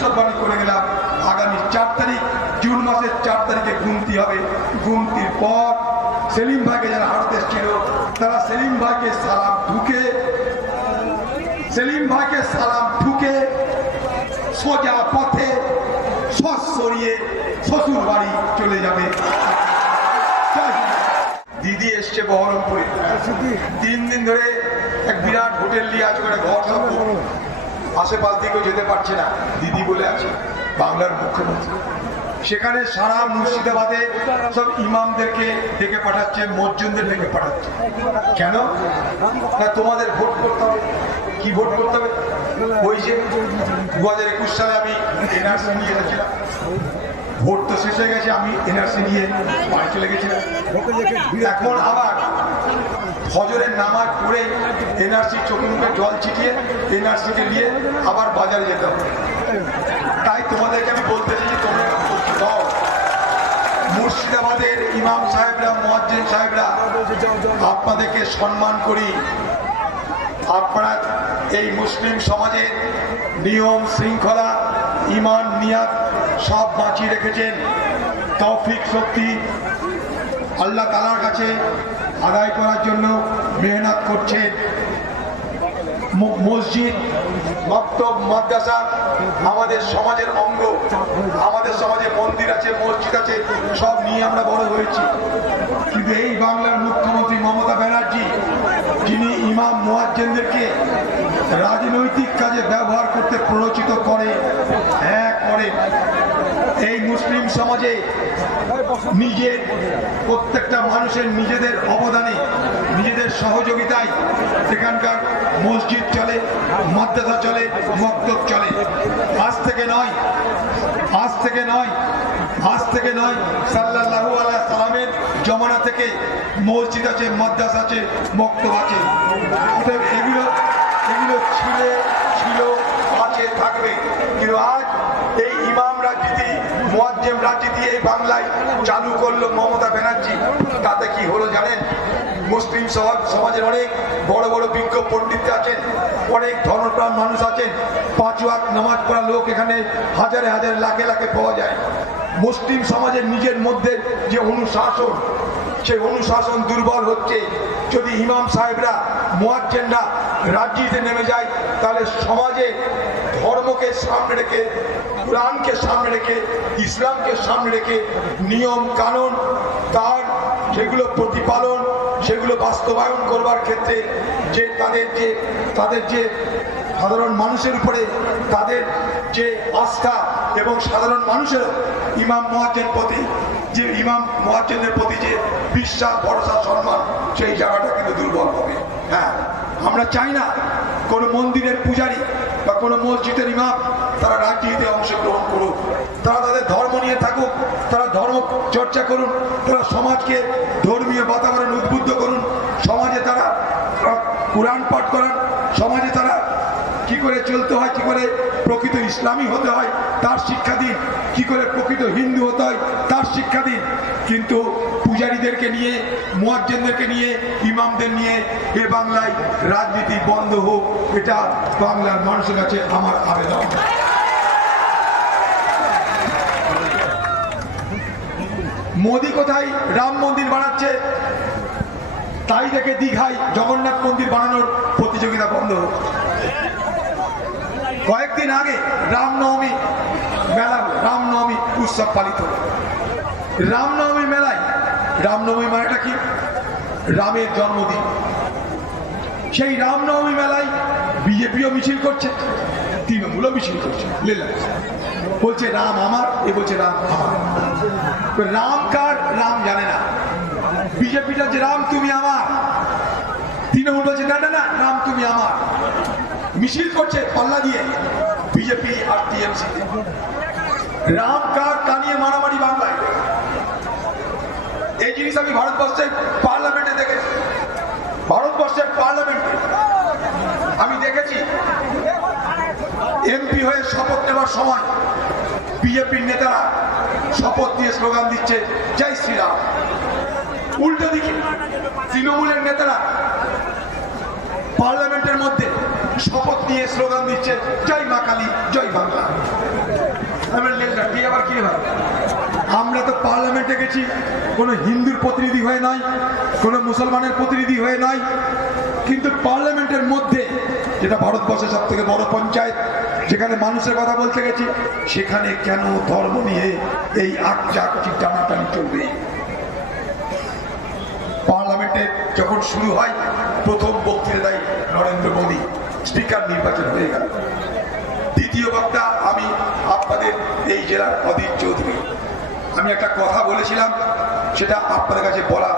ভবিষ্যৎবাণী করে গেলাম আগামী চার তারিখ, জুন মাসের চার তারিখে গুমতি হবে গুমতির পর সেলিম ভাইকে যারা হারতে ছিল তারা সেলিম ভাইকে সালাম ঢুকে, সেলিম ভাইকে সালাম ঢুকে সোজা পথে সস সরিয়ে শ্বশুর বাড়ি চলে যাবে। দিদি এসছে বহরমপুরে তিন দিন ধরে এক বিরাট হোটেল নিয়ে ওখানে ঘর সব। আশেপাশ দিকেও যেতে পারছে না দিদি বলে আছে বাংলার মুখ্যমন্ত্রী। সেখানে সারা মুর্শিদাবাদে সব ইমামদেরকে ডেকে পাঠাচ্ছে মসজিদদের ডেকে পাঠাচ্ছে। কেন? না তোমাদের ভোট করতে হবে। কি ভোট করতে হবে? ওই যে দু হাজার একুশ সালে আমি এনআরসি নিয়ে এসেছিলাম ভোট তো শেষ হয়ে গেছে আমি এনআরসি নিয়ে বাড়ি চলে গেছিলাম। এখন আবার ফজরের নামাজ পড়ে এনআরসি চোখে মুখে জল ছিটিয়ে এনআরসি কে নিয়ে আবার বাজারে যেতে হবে। তাই তোমাদেরকে আমি বলতে চাই তোমরা মুর্শিদাবাদের ইমাম সাহেবরা, মোয়াজ্জেন সাহেবরা, আপনাদেরকে সম্মান করি। আপনারা এই মুসলিম সমাজের নিয়ম শৃঙ্খলা, ইমান, নিয়াত সব বাঁচিয়ে রেখেছেন। তৌফিক শক্তি আল্লাহ তালার কাছে আদায় করার জন্য মেহনত করছে মসজিদ, মক্তব, মাদ্রাসা আমাদের সমাজের অঙ্গ। আমাদের সমাজে মন্দির আছে, মসজিদ আছে, সব নিয়ে আমরা বড় হয়েছি। কিন্তু এই বাংলার মুখ্যমন্ত্রী মমতা ব্যানার্জি যিনি ইমাম মোয়াজ্জেনদেরকে রাজনৈতিক কাজে ব্যবহার করতে প্ররোচিত করে হ্যাঁ করে। এই মুসলিম সমাজে নিজের, প্রত্যেকটা মানুষের নিজেদের অবদানে, নিজেদের সহযোগিতায় সেখানকার মসজিদ চলে, মাদ্রাসা চলে, মক্তব চলে। আজ থেকে নয়, আজ থেকে নয়, আজ থেকে নয়, সাল্লাল্লাহু আলাইহি সাল্লামের জমানা থেকে মসজিদ আছে, মাদ্রাসা আছে, মক্তব আছে। এগুলো ছিল ছিল আছে থাকবে কিন্তু আজ এই ইমাম রাজনীতি মোয়াজ্জেম রাজনীতি এই বাংলায় চালু করল মমতা ব্যানার্জি। তাতে কি হলো জানেন? মুসলিম সমাজ, সমাজের অনেক বড় বড় বিজ্ঞ পণ্ডিত আছেন, অনেক ধর্মপ্রাণ মানুষ আছেন। পাঁচ ওয়াক্ত নামাজ পড়া লোক এখানে হাজারে হাজারে, লাখে লাখে পাওয়া যায়। মুসলিম সমাজের নিজের মধ্যে যে অনুশাসন, সেই অনুশাসন দুর্বল হচ্ছে। যদি ইমাম সাহেবরা, মোয়াজ্জেনরা রাজনীতিতে নেমে যায়, তাহলে সমাজে ধর্মকে সামনে রেখে, কোরআনকে সামনে রেখে, ইসলামকে সামনে রেখে নিয়ম কানুন তার সেগুলো প্রতিপালন, সেগুলো বাস্তবায়ন করবার ক্ষেত্রে যে তাদের যে তাদের যে সাধারণ মানুষের উপরে তাদের যে আস্থা এবং সাধারণ মানুষের ইমাম মহাজের প্রতি যে, ইমাম মহাজেনের প্রতি যে বিশ্বাস, ভরসা, সম্মান, সেই জায়গাটা কিন্তু দুর্বল হবে। হ্যাঁ আমরা চাই না কোনো মন্দিরের পূজারী বা কোনো মসজিদের ইমাম, তারা রাজনীতিতে অংশগ্রহণ করুক। তারা তাদের ধর্ম নিয়ে থাকুক, তারা ধর্ম চর্চা করুন, তারা সমাজকে ধর্মীয় বাতাবরণ উদ্বুদ্ধ করুন। সমাজে তারা কোরআন পাঠ করান, সমাজে তারা করে চলতে হয়, কি করে প্রকৃত ইসলামী হতে হয়, তার শিক্ষা দিন। কি করে প্রকৃত হিন্দু হতে হয়, তার শিক্ষা দিন। কিন্তু পূজারীদেরকে নিয়ে, মুয়াজ্জেনদেরকে নিয়ে, ইমামদের নিয়ে এ বাংলায় রাজনীতি বন্ধ হোক, এটা বাংলার মানুষের কাছে আমার আবেদন। মোদি কোথায় রাম মন্দির বানাচ্ছে? তাই দেখে দীঘায় জগন্নাথ মন্দির বানানোর প্রতিযোগিতা বন্ধ হোক। কয়েকদিন আগে রামনবমী মেলা রামনবমী উৎসব পালিত। রামনবমী মেলায়, রামনবমী মানেটা কি? রামের জন্মদিন। সেই রামনবমী মেলায় বিজেপিও মিছিল করছে, তৃণমূলও মিছিল করছে, লীলা। বলছে, রাম আমার এ বলছে, রাম আমার রাম কার? রাম জানে না। বিজেপিটা যে রাম তুমি আমার তৃণমূল বলছে না না না রাম তুমি আমার মিছিল করছে পাল্লা দিয়ে। বিজেপি আর টিএমসি রাম কার কানিয়ে মারামারি বাংলায়। এই জিনিস আমি ভারতবর্ষের পার্লামেন্টে দেখেছি। ভারতবর্ষের পার্লামেন্টে আমি দেখেছি, এমপি হয়ে শপথ নেওয়ার সময় বিজেপির নেতারা শপথ দিয়ে স্লোগান দিচ্ছে, জয় শ্রীরাম। উল্টো দিকে তৃণমূলের নেতারা পার্লামেন্টের মধ্যে শপথ নিয়ে স্লোগান দিচ্ছে, জয় মা কালী, জয় বাংলা। আবার কি আমরা তো পার্লামেন্টে গেছি, কোনো হিন্দুর প্রতিনিধি হয়ে নাই, কোনো মুসলমানের প্রতিনিধি হয়ে নাই, কিন্তু পার্লামেন্টের মধ্যে, যেটা ভারতবর্ষের সব থেকে বড় পঞ্চায়েত, যেখানে মানুষের কথা বলতে গেছি, সেখানে কেন ধর্ম নিয়ে এই আকচাকচি টানাটানি চলবে? পার্লামেন্টে যখন শুরু হয়, প্রথম বক্তৃতায় নরেন্দ্র মোদী। স্পিকার নির্বাচন হয়ে গেল দ্বিতীয় বক্তা আমি আপনাদের এই জেলার অধীর চৌধুরী আমি একটা কথা বলেছিলাম সেটা আপনাদের কাছে বলা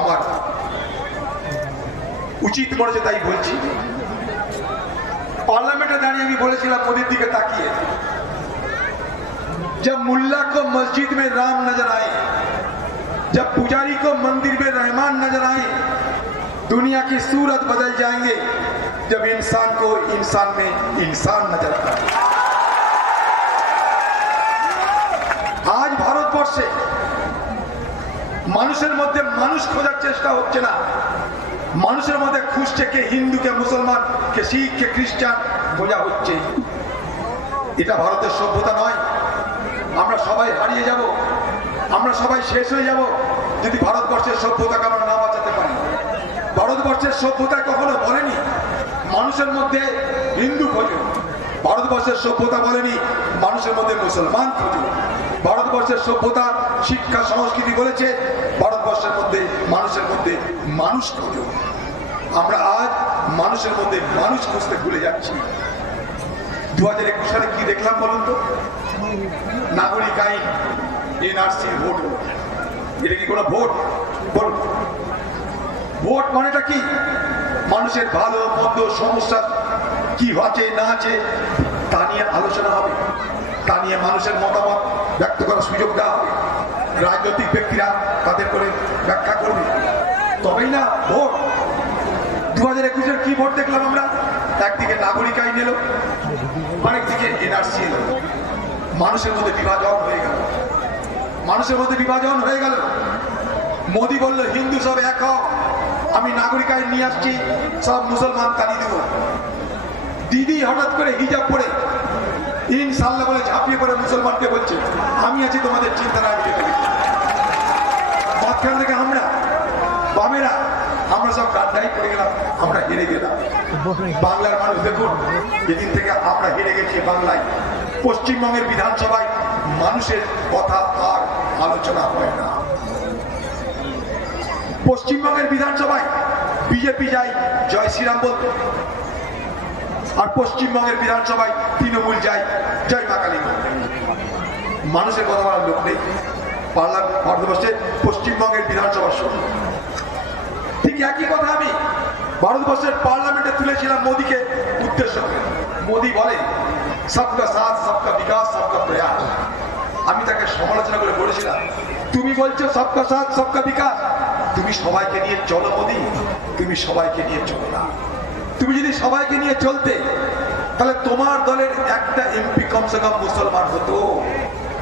আমার উচিত মনে হচ্ছে তাই বলছি পার্লামেন্টে দাঁড়িয়ে আমি বলেছিলাম মোদির দিকে তাকিয়ে जब मुल्ला को मस्जिद में राम नजर आए जब पुजारी को मंदिर में रहमान नजर आए दुनिया की सूरत बदल जाएंगे जब इंसान को इंसान में इंसान नजर आए আজ ভারতবর্ষে মানুষের মধ্যে মানুষ খোঁজার চেষ্টা হচ্ছে না মানুষের মধ্যে খুঁজছে কে হিন্দু কে মুসলমান কে শিখ কে খ্রিস্টান খোঁজা হচ্ছে এটা ভারতের সভ্যতা নয় আমরা সবাই হারিয়ে যাব আমরা সবাই শেষ হয়ে যাব যদি ভারতবর্ষের সভ্যতাকে আমরা না বাঁচাতে পারি ভারতবর্ষের সভ্যতা কখনো বলেনি মানুষের মধ্যে হিন্দু খোঁজো ভারতবর্ষের সভ্যতা বলেনি, মানুষের মধ্যে মুসলমান খোঁজো ভারতবর্ষের সভ্যতা শিক্ষা, সংস্কৃতি বলেছে, ভারতবর্ষের মধ্যে মানুষের মধ্যে মানুষ খোঁজো আমরা আজ মানুষের মধ্যে মানুষ খুঁজতে ভুলে যাচ্ছি। দু হাজার একুশ সালে কি দেখলাম বলুন তো? নাগরিক আইন, এনআরসি ভোট। এটা কি কোনো ভোট? বলুন। ভোট মানেটা কি? মানুষের ভালো, মন্দ, সমস্যা কি আছে না আছে তা নিয়ে আলোচনা হবে। তা নিয়ে মানুষের মতামত ব্যক্ত করার সুযোগ দেওয়া হবে। রাজনৈতিক ব্যক্তিরা তাদের করে ব্যাখ্যা করবে। তবেই না ভোট। দু হাজার একুশের কি ভোট দেখলাম আমরা? একদিকে নাগরিক আইন এলো, আরেকদিকে এনআরসি এলো। মানুষের মধ্যে বিভাজন হয়ে গেল। মানুষের মধ্যে বিভাজন হয়ে গেল। মোদি বলল, হিন্দু সব এক হও। আমি নাগরিক আইন নিয়ে আসছি, সব মুসলমান তালি দেব। দিদি হঠাৎ করে হিজাব পরে ইনশাল্লাহ বলে ঝাঁপিয়ে পড়ে মুসলমানকে বলছে, আমি আছি তোমাদের চিন্তার আগে মাঝখান থেকে আমরা, বামেরা, আমরা সব গাড্ডাই করে গেলাম, আমরা হেরে গেলাম। বাংলার মানুষ দেখুন, যেদিন থেকে আমরা হেরে গেছি বাংলায়, পশ্চিমবঙ্গের বিধানসভায় মানুষের কথা আর আলোচনা হয় না। পশ্চিমবঙ্গের বিধানসভায় বিজেপি যায় জয় শ্রীরাম বলতে। আর পশ্চিমবঙ্গের বিধানসভায় তৃণমূল যায় জয় মা কালী মানুষের কথা বলার লোক নেই। পার্লামেন্ট ভারতবর্ষে পশ্চিমবঙ্গের বিধানসভার শুরু ঠিক একই কথা আমি ভারতবর্ষের পার্লামেন্টে তুলেছিলাম মোদীকে উদ্দেশ্য করে। মোদী বলে সবকা সাথ, সবকা বিকাশ, সবকা প্রয়াস। আমি তাকে সমালোচনা করে বলেছিলাম, তুমি বলছো সবকা সাথ, সবকা বিকাশ। তুমি সবাইকে নিয়ে চলো মোদী তুমি সবাইকে নিয়ে চলো না। তুমি যদি সবাইকে নিয়ে চলতে, তাহলে তোমার দলের একটা এমপি কমসে কম মুসলমান হতো।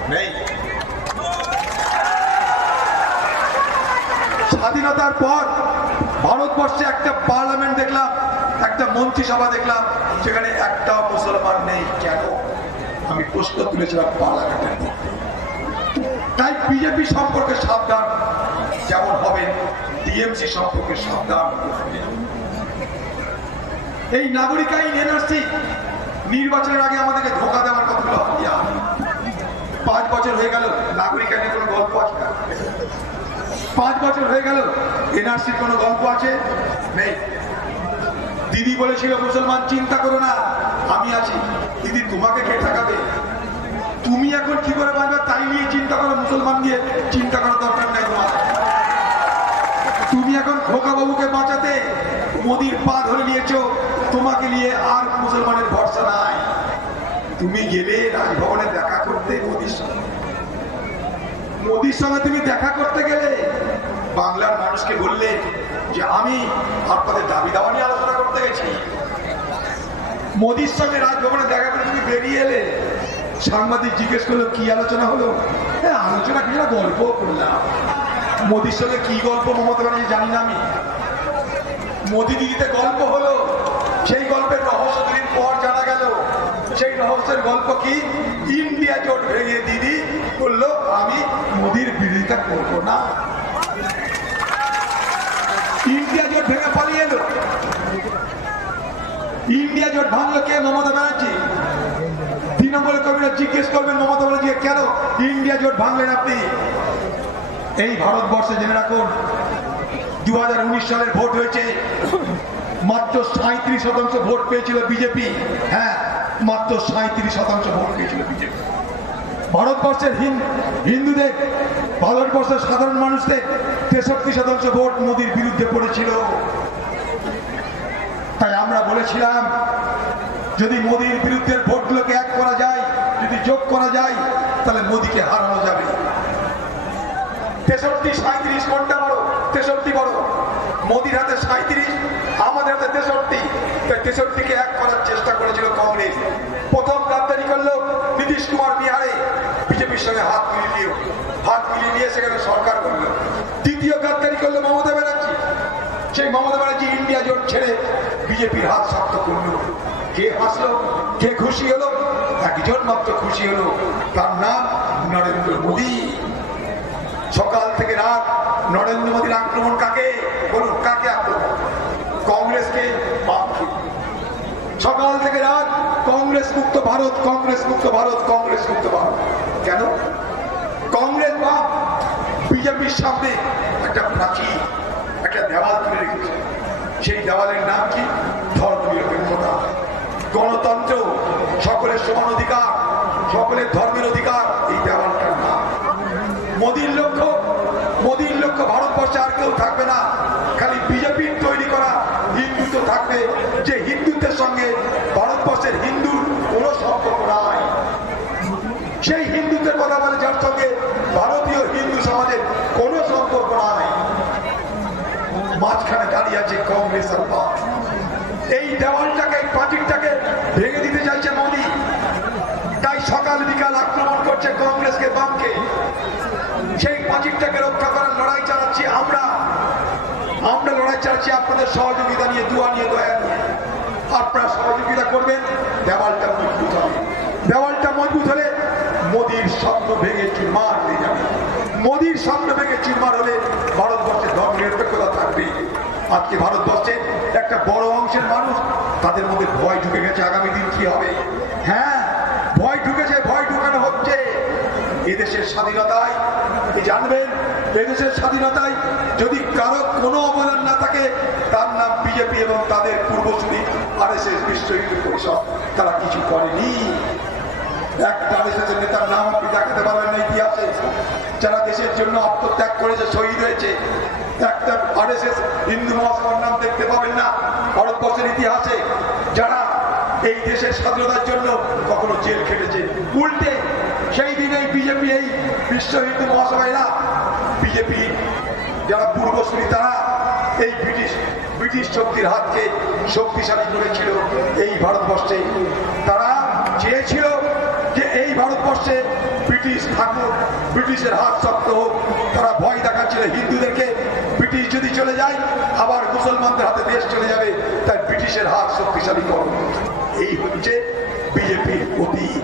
নেই। স্বাধীনতার পর ভারতবর্ষে একটা পার্লামেন্ট দেখলাম, একটা মন্ত্রিসভা দেখলাম, সেখানে একটা মুসলমান নেই। কেন? আমি প্রশ্ন তুলেছিলাম পার্লামেন্টের মধ্যে। তাই বিজেপি সম্পর্কে সাবধান। যেমন হবেন টিএমসি সম্পর্কে সাবধান এই নাগরিক আইন এনআরসি নির্বাচনের আগে আমাদেরকে ধোকা দেওয়ার কথা পাঁচ বছর হয়ে গেল, নাগরিক আইনের কোনো গল্প আছে না? পাঁচ বছর হয়ে গেল, এনআরসির কোনো গল্প আছে? নেই। দিদি বলেছিল, মুসলমান, চিন্তা করো না, আমি আছি। দিদি, তোমাকে কে ঠেকাবে? তুমি এখন কি করে পারবে তাই নিয়ে চিন্তা করো, মুসলমান নিয়ে চিন্তা করার দরকার নেই তোমার। তুমি এখন খোকা বাবুকে বাঁচাতে মোদির পা ধরে নিয়েছো, তোমাকে নিয়ে আর মুসলমানের ভরসা নাই। তুমি গেলে রাজভবনে দেখা করতে মোদির সঙ্গে। মোদির সঙ্গে তুমি দেখা করতে গেলে বাংলার মানুষকে বললে যে আমি আপনাদের দাবি দাওয়া নিয়ে আলোচনা করতে গেছি। মোদির সঙ্গে রাজভবনে দেখা করে তুমি বেরিয়ে এলে সাংবাদিক জিজ্ঞেস করল, কি আলোচনা হলো? হ্যাঁ আলোচনা কি না? গল্প করলাম। মোদির সঙ্গে কি গল্প মমতা ব্যানার্জি জানি না আমি। মোদি দিদিতে গল্প হলো, সেই গল্পের রহস্য দুদিন পর জানা গেল, সেই রহস্যের গল্প কি? ইন্ডিয়া জোট ভেঙে দিদি বলল, আমি মোদির বিরোধিতা করব না। ইন্ডিয়া জোট ভেঙে পালিয়ে এলো। ইন্ডিয়া জোট ভাঙলো কে? মমতা ব্যানার্জি। তৃণমূল কর্মীরা জিজ্ঞেস করবেন, মমতা ব্যানার্জিকে কেন ইন্ডিয়া জোট ভাঙলেন আপনি? এই ভারতবর্ষে জেনে রাখুন দু হাজার উনিশ সালের ভোট হয়েছে। মাত্র সাঁত্রিশ শতাংশ ভোট পেয়েছিল বিজেপি। হ্যাঁ মাত্র সাঁত্রিশ শতাংশ ভোট পেয়েছিল বিজেপি। ভারতবর্ষের হিন- হিন্দুদের, ভারতবর্ষের সাধারণ মানুষদের তেষট্টি শতাংশ ভোট মোদির বিরুদ্ধে পড়েছিল। তাই আমরা বলেছিলাম, যদি মোদির বিরুদ্ধে ভোটগুলোকে এক করা যায়, যদি যোগ করা যায়, তাহলে মোদিকে হারানো যাবে। তেষট্টি সাঁত্রিশ কোনটা বড় তেষট্টি বড়। মোদির হাতে সাঁত্রিশ আমাদের হাতে তেষট্টি। তাই তেষট্টিকে এক করার চেষ্টা করেছিল কংগ্রেস। প্রথম গাদ্দারি করল নীতিশ কুমার বিহারে। বিজেপির সঙ্গে হাত মিলিয়ে হাত মিলিয়ে নিয়ে সেখানে সরকার করল। দ্বিতীয় গাদ্দারি করল মমতা ব্যানার্জি। সেই মমতা ব্যানার্জি ইন্ডিয়া জোট ছেড়ে বিজেপির হাত শক্ত করল। কে হাসলো, কে খুশি হলো? একজন মাত্র খুশি হলো। তার নাম নরেন্দ্র মোদী। সকাল থেকে রাত নরেন্দ্র মোদীর আক্রমণ কাকে? বলুন, কাকে আক্রমণ? কংগ্রেসকে সকাল থেকে রাত কংগ্রেস মুক্ত ভারত, কংগ্রেস মুক্ত ভারত, কংগ্রেস মুক্ত ভারত। কেন? কংগ্রেস বা বিজেপির সামনে একটা প্রাচীর, একটা দেওয়াল তুলে রেখেছে। সেই দেওয়ালের নাম কি? ধর্ম নিরপেক্ষতা গণতন্ত্র সকলের সমান অধিকার, সকলের ধর্মের অধিকার এই দেওয়ালটার নাম মোদীর লক্ষ্য মোদীর লক্ষ্য ভারতবর্ষে আর কেউ থাকবে না। খালি বিজেপির তৈরি করা হিন্দুত্ব থাকবে। যে হিন্দুত্বের সঙ্গে ভারতবর্ষের হিন্দুর কোনো সম্পর্ক নাই। সেই হিন্দুত্বের কথা বলে যার সঙ্গে ভারতীয় হিন্দু সমাজের কোনো সম্পর্ক নাই। মাঝখানে দাঁড়িয়ে আছে কংগ্রেস আর এই দেওয়ালটাকে, এই প্রাচীরটাকে ভেঙে দিতে চাইছে মোদী। তাই সকাল বিকাল আক্রমণ করছে কংগ্রেসকে, বামকে। সেই প্রাচীরটাকে রক্ষা করার চালাচ্ছি আপনাদের সহযোগিতা নিয়ে, দুয়া নিয়ে, দয়া নিয়ে। আপনারা সহযোগিতা করবেন, দেওয়ালটা মজবুত হবে। দেওয়ালটা মজবুত হলে মোদির স্বপ্ন ভেঙে চুরমার হয়ে যাবে। মোদির স্বপ্ন ভেঙে চুরমার হলে ভারতবর্ষের ধর্ম নিরপেক্ষতা থাকবে। আজকে ভারতবর্ষে একটা বড় অংশের মানুষ, তাদের মধ্যে ভয় ঢুকে গেছে আগামী দিন কি হবে? হ্যাঁ ভয় ঢুকেছে, ভয় ঢুকানো হচ্ছে। এদেশের স্বাধীনতায় জানবেন এদেশের স্বাধীনতায় যদি কারও কোনো অবদান না থাকে, তার নাম বিজেপি এবং তাদের পূর্বসূরি আর এস এস বিশ্ব হিন্দু পরিষদ, তারা কিছু করেনি। একটা এর নেতার নাম আপনি দেখাতে পারবেন না ইতিহাসে, যারা দেশের জন্য আত্মত্যাগ করেছে, শহীদ হয়েছে, একটা আরএসএস হিন্দু মহাসভার নাম দেখতে পাবেন না ভারতবর্ষের ইতিহাসে, যারা এই দেশের স্বাধীনতার জন্য কখনো জেল খেটেছে। উল্টে সেই দিনে বিজেপি এই বিশ্ব হিন্দু মহাসভায়রা বিজেপি যারা পূর্বসূরি তারা এই ব্রিটিশ ব্রিটিশ শক্তির হাতকে শক্তিশালী করেছিল এই ভারতবর্ষে। তারা চেয়েছিল যে এই ভারতবর্ষে ব্রিটিশ থাকুক, ব্রিটিশের হাত শক্ত হোক, তারা ভয় দেখাচ্ছিল হিন্দুদেরকে। ব্রিটিশ যদি চলে যায়, আবার মুসলমানদের হাতে দেশ চলে যাবে, তাই ব্রিটিশের হাত শক্তিশালী করো। এই হচ্ছে বিজেপির অতীত।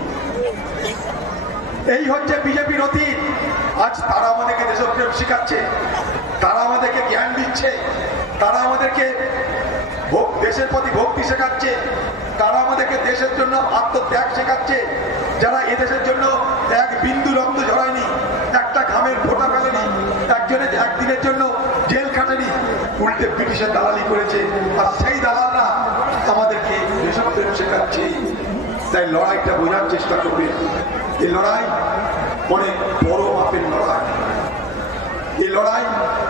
এই হচ্ছে বিজেপির অতীত। আজ তারা আমাদেরকে দেশপ্রেম শেখাচ্ছে, তারা আমাদেরকে জ্ঞান দিচ্ছে, তারা আমাদেরকে দেশের প্রতি ভক্তি শেখাচ্ছে, তারা আমাদেরকে দেশের জন্য আত্মত্যাগ শেখাচ্ছে। যারা এদেশের জন্য এক বিন্দু রক্ত ঝরায়নি, একটা ঘামের ফোঁটা ফেলেনি, একজনের একদিনের জন্য জেল খাটেনি, উল্টে ব্রিটিশের দালালি করেছে, আর সেই দালালরা আমাদেরকে দেশপ্রেম শেখাচ্ছে। তাই লড়াইটা বোঝার চেষ্টা করবে। এই লড়াই, অনেক বড় মাপের লড়াই। এই লড়াই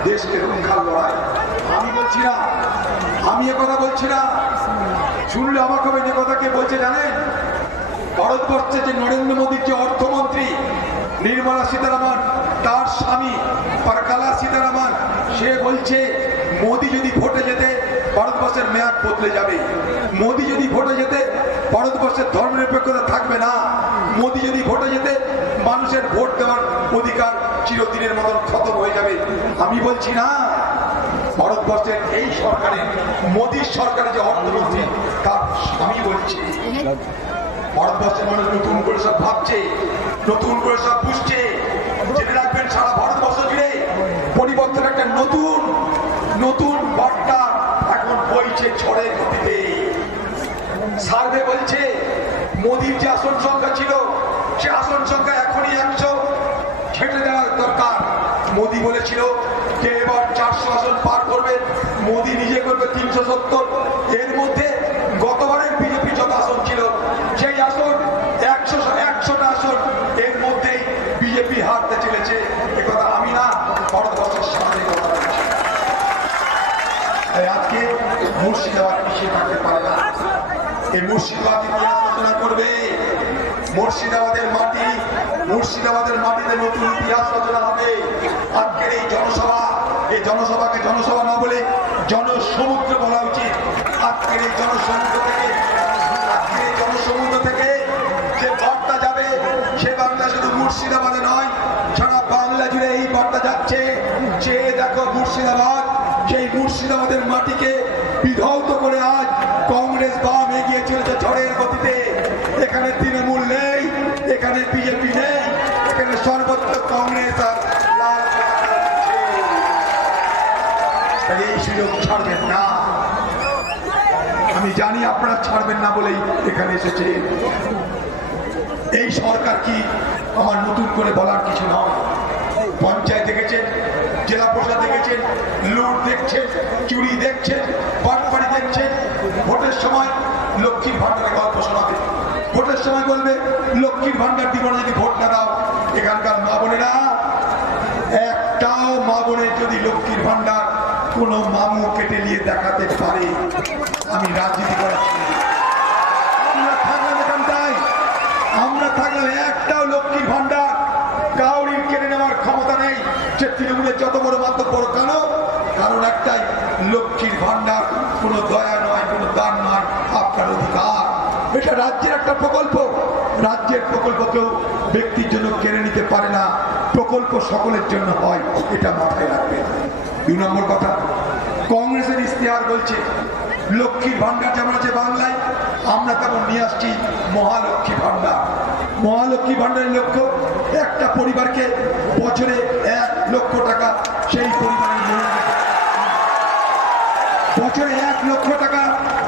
দেশকে রক্ষার লড়াই। আমি বলছি না, আমি এ কথা বলছি না। শুনলে আমাকে যে কথা কে বলছে জানেন? ভারতবর্ষে যে নরেন্দ্র মোদীর যে অর্থমন্ত্রী, নির্মলা সীতারামন, তার স্বামী পারকালা সে বলছে, মোদি যদি ভোটে যেতে ভারতবর্ষের মেয়াদ বদলে যাবে। মোদি যদি ভোটে যেতে ভারতবর্ষের ধর্মনিরপেক্ষতা থাকবে না, মোদি যদি ভোটে যেতে মানুষের ভোট দেওয়ার অধিকার চিরদিনের মতন খতম হয়ে যাবে। আমি বলছি, না, ভারতবর্ষের এই সরকারের মোদীর সরকারের যে অর্থমন্ত্রী তার আমি বলছি, ভারতবর্ষের মানুষ নতুন করে সব ভাবছে, নতুন করে সব বুঝছে জেনে রাখবেন সারা ভারতবর্ষ জুড়ে পরিবর্তন একটা নতুন নতুন বার্তা এখন বইছে ঝড়ের গতিতে। সার্ভে বলছে, মোদির যে আসন সংখ্যা ছিল, সে আসন সংখ্যা এখনই একশো। ছেটে দেওয়ার দরকার। মোদি বলেছিল, যে এবার চারশো আসন পার করবে, মোদি নিজে করবে তিনশো সত্তর। এর মধ্যে গতবারের বিজেপি যত আসন ছিল, সেই আসন একশো, একশোটা আসন এর মধ্যেই এই মুর্শিদাবাদ ইতিহাস রচনা করবে। মুর্শিদাবাদের মাটি, মুর্শিদাবাদের মাটিতে নতুন ইতিহাস রচনা হবে। আজকের এই জনসভা, এই জনসভাকে জনসভা না বলে জনসমুদ্র বলা উচিত। আজকের এই জনসমুদ্র থেকে, আজকের এই জনসমুদ্র থেকে যে বার্তা যাবে, সে বার্তা শুধু মুর্শিদাবাদে নয়, সারা বাংলা জুড়ে এই বার্তা যাচ্ছে যে, দেখো মুর্শিদাবাদ, সেই মুর্শিদাবাদের মাটিকে বিধৌত করে আজ কংগ্রেস বাম এগিয়ে চলেছে ঝড়ের গতিতে এখানে তৃণমূল নেই এখানে বিজেপি নেই, এখানে সর্বত্র কংগ্রেস আর লাল এই সুযোগ ছাড়বেন না। আমি জানি আপনারা ছাড়বেন না বলেই এখানে এসেছেন এই সরকার কি আমার নতুন করে বলার কিছু নয়। পঞ্চায়েত দেখেছেন, জেলা প্রশাসন দেখেছেন, লুট দেখছেন, চুরি দেখছেন, বাটপাড়ি দেখছেন। ভোটের সময় লক্ষ্মীর ভান্ডারের গল্প শোনাবে ভোটের সময় বলবে, লক্ষ্মীর ভান্ডার দিব না, যদি ভোট না দাও। এখানকার মা বোনেরা, একটাও মা বোনের যদি লক্ষ্মীর ভান্ডার কোনো মামু কেটে নিয়ে দেখাতে পারে, আমি রাজনীতি করাচ্ছি আমরা থাকলাম একটাও লক্ষ্মীর ভান্ডার কাউরির কেড়ে নেওয়ার ক্ষমতা নেই। সে তৃণমূলের যত বড় মাত্র বড় কেন? কারণ একটাই, লক্ষ্মীর ভান্ডার কোনো এটা রাজ্যের একটা প্রকল্প। রাজ্যের প্রকল্প কেউ ব্যক্তির জন্য কেড়ে নিতে পারে না। প্রকল্প সকলের জন্য হয়, এটা মাথায় রাখবে। দুই নম্বর কথা, কংগ্রেসের ইশতেহার বলছে, লক্ষ্মীর ভান্ডার যেমন আছে বাংলায়, আমরা তেমন নিয়ে আসছি মহালক্ষ্মী ভান্ডার মহালক্ষ্মী ভান্ডারের লক্ষ্য, একটা পরিবারকে বছরে এক লক্ষ টাকা সেই পরিবারের বছরে এক লক্ষ টাকা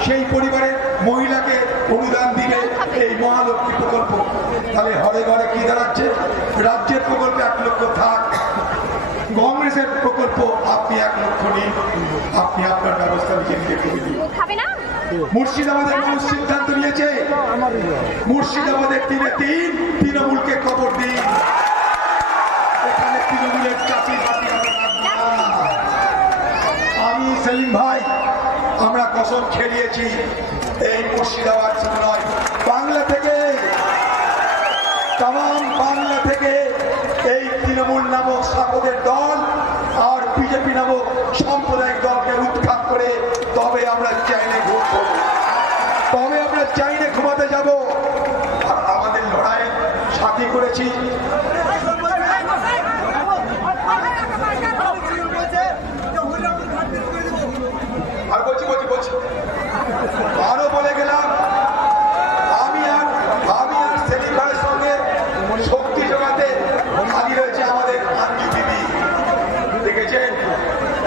সেই পরিবারের মহিলাকে অনুদান দিবে এই মহালক্ষ্মী প্রকল্প। তাহলে হরে ঘরে কি দাঁড়াচ্ছে? রাজ্যের প্রকল্পে এক লক্ষ থাক কংগ্রেসের প্রকল্প আপনি এক লক্ষ নিন আপনি আপনার ব্যবস্থা নিজে নিজে করে দিন মুর্শিদাবাদের মানুষ সিদ্ধান্ত নিয়েছে। মুর্শিদাবাদের তিনে তিন তৃণমূলকে খবর দিন। এখানে তৃণমূলের চাকরি। আমি সেলিম ভাই কসম খেলিয়েছি, এই মুর্শিদাবাদ নয়, বাংলা থেকে তাম বাংলা থেকে এই তৃণমূল নামক সাপদের দল আর বিজেপি নামক সাম্প্রদায়িক দলকে উৎখাত করে তবে আমরা ভোট করব তবে আমরা চাইনে ঘুমাতে যাব। আর আমাদের লড়াই সাথী করেছি। আর বলছি, আরও বলে গেলাম, আমি আর আমি আর সেলিফারের সঙ্গে শক্তি জোগাতে হাজির হয়েছে আমাদের আঞ্জু দিদি। দেখেছেন?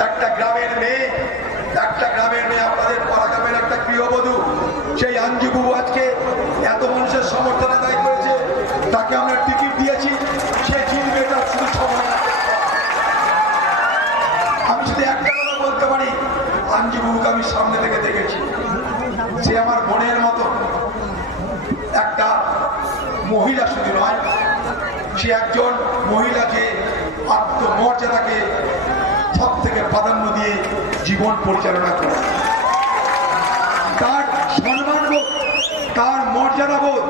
একটা গ্রামের মেয়ে, একটা গ্রামের মেয়ে আপনাদের পাড়া গ্রামের একটা গৃহবধূ, সেই আঞ্জু বাবু আজকে এত মানুষের সমর্থন আদায় করেছে তাকে আমরা টিকিট দিয়েছি সে জিতবে তার শুধু সময় আছে। আমি শুধু একটা কথা বলতে পারি আঞ্জু বাবুকে আমি সামনে থেকে দেখেছি সে আমার বোনের মতো একটা মহিলা শুধু নয় সে একজন মহিলাকে, আত্মমর্যাদাকে সব থেকে প্রাধান্য দিয়ে জীবন পরিচালনা করে। তার সম্মানবোধ, তার মর্যাদাবোধ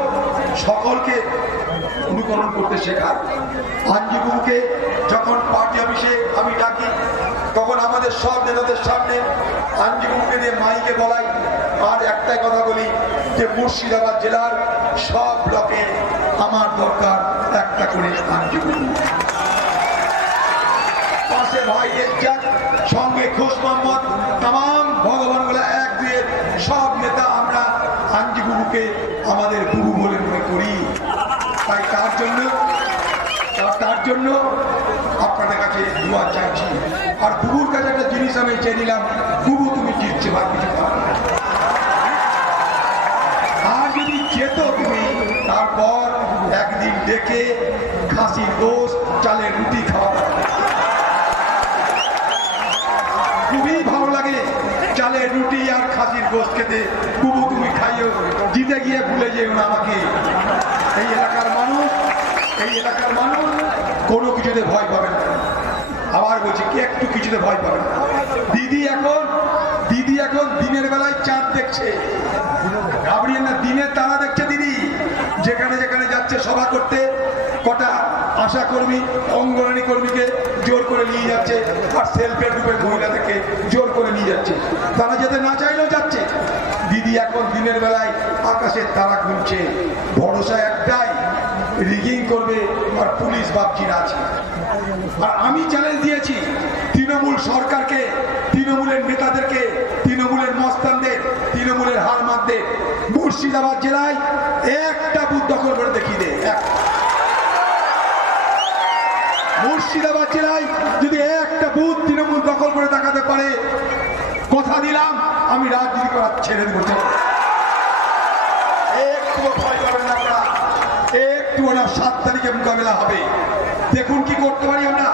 সকলকে অনুকরণ করতে শেখায়। আঞ্জিবুকে যখন পার্টি অফিসে আমি ডাকি, তখন আমাদের সব নেতাদের সামনে আঞ্জিবুকে দিয়ে মাইকে বলাই আর একটাই কথা বলি যে মুর্শিদাবাদ জেলার সব ব্লকে আমার দরকার একটা করে শান্তিপূর্ণ পাশে সঙ্গে খুশ মোহাম্মদ তাম ভগবানগুলো এক দিয়ে সব নেতা আমরা আঞ্জি গুরুকে আমাদের গুরু বলে মনে করি। তাই তার জন্য তার জন্য আপনাদের কাছে দোয়া চাইছি। আর গুরুর কাছে একটা জিনিস আমি চেয়ে নিলাম, গুরু তুমি জিতছে বা কিছু পারো তারপর একদিন ডেকে খাসির দোষ চালের রুটি খাওয়া। খুবই ভালো লাগে চালের রুটি আর খাসির খেতে। বুবু তুমি খাইও, জিতে গিয়ে ভুলে যেও না আমাকে। এই এলাকার মানুষ, এই এলাকার মানুষ কোনো কিছুতে ভয় পাবে না। আবার বলছি একটু কিছুতে ভয় পাবে না? দিদি এখন দিদি এখন দিনের বেলায় চাঁদ দেখছে। ঘাবড়িয়ে না, দিনের তারা দেখছে দিদি যেখানে যেখানে যাচ্ছে সভা করতে কটা আশা কর্মী অঙ্গনারী কর্মীকে জোর করে নিয়ে যাচ্ছে আর সেলফের গ্রুপের মহিলাদেরকে জোর করে নিয়ে যাচ্ছে। তারা যেতে না চাইলেও যাচ্ছে। দিদি এখন দিনের বেলায় আকাশের তারা গুনছে ভরসা একটাই রিগিং করবে আর পুলিশ বাপচিরা আছে। আর আমি চ্যালেঞ্জ দিয়েছি তৃণমূল সরকারকে, তৃণমূলের নেতাদেরকে, তৃণমূলের মস্তানদের, তৃণমূলের হারমাতদের মুর্শিদাবাদ জেলায় একটা বুথ দখল করে দেখিয়ে মুর্শিদাবাদ জেলায় যদি একটা বুথ তৃণমূল দখল করে দেখাতে পারে, কথা দিলাম, আমি রাজনীতি করা ছেড়ে দেবো। সাত তারিখে মোকাবেলা হবে। দেখুন কি করতে পারি আমরা।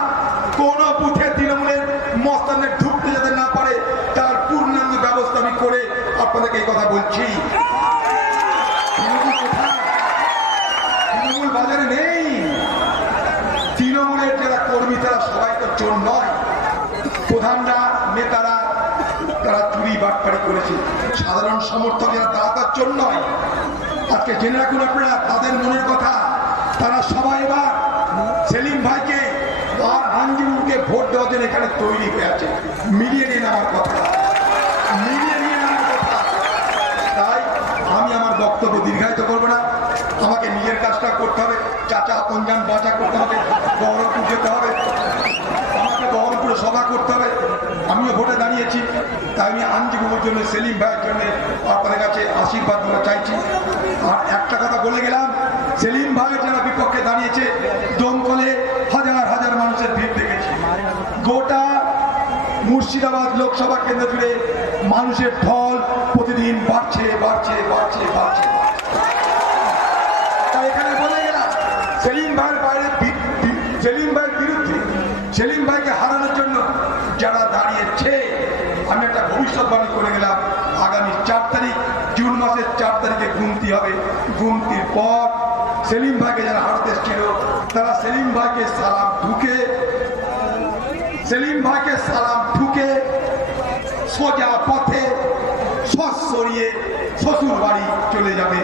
কোন বুথে তৃণমূলের মস্তানের ঢুকতে যাতে না পারে, তার পূর্ণাঙ্গ ব্যবস্থা আমি করে আপনাদেরকে এই কথা বলছি। কর্মী তারা সবাই তো চোর নয়। প্রধানরা, নেতারা, তারা চুরি বাটপাড়ি করেছে। সাধারণ সমর্থকেরা তারা তার চোর নয়। আজকে জেনে রাখুন আপনারা, তাদের মনের কথা। তারা সবাই বা সেলিম ভাইকে আর আঞ্জিমকে ভোট দেওয়ার জন্য এখানে তৈরি হয়ে আছে। মিলিয়ে নিন আমার কথা মিলিয়ে নিয়ে নেওয়ার কথা তাই আমি আমার বক্তব্য দীর্ঘায়িত করব না আমাকে নিজের কাজটা করতে হবে আপনজান বাঁচা করতে হবে বহরমপুর যেতে হবে। আমাকে বহরমপুরে সভা করতে হবে। আমিও ভোটে দাঁড়িয়েছি, তাই আমি আঞ্জিবুর জন্য, সেলিম ভাইয়ের জন্য আপনাদের কাছে আশীর্বাদগুলো চাইছি। আর একটা কথা বলে গেলাম, সেলিম ভাইয়ের যারা বিপক্ষে দাঁড়িয়েছে, দমকলে হাজার হাজার মানুষের ভিড় দেখেছি। গোটা মুর্শিদাবাদ লোকসভা কেন্দ্র জুড়ে মানুষের ঢল প্রতিদিন বাড়ছে বাড়ছে বাড়ছে বাড়ছে তাই এখানে বলে গেলাম সেলিম ভাইয়ের বাইরে বি- বি- সেলিম ভাইয়ের বিরুদ্ধে সেলিম ভাইকে হারানোর জন্য যারা দাঁড়িয়েছে আমি একটা ভবিষ্যৎবাণী করে গেলাম আগামী চার তারিখ জুন মাসের চার তারিখে গুনতি হবে গুনতির পর সেলিম ভাইকে যারা হারতে ছিল তারা সেলিম ভাইকে সালাম ঢুকে সেলিম ভাইকে সালাম ঢুকে সোজা পথে সরিয়ে শ্বশুর বাড়ি চলে যাবে।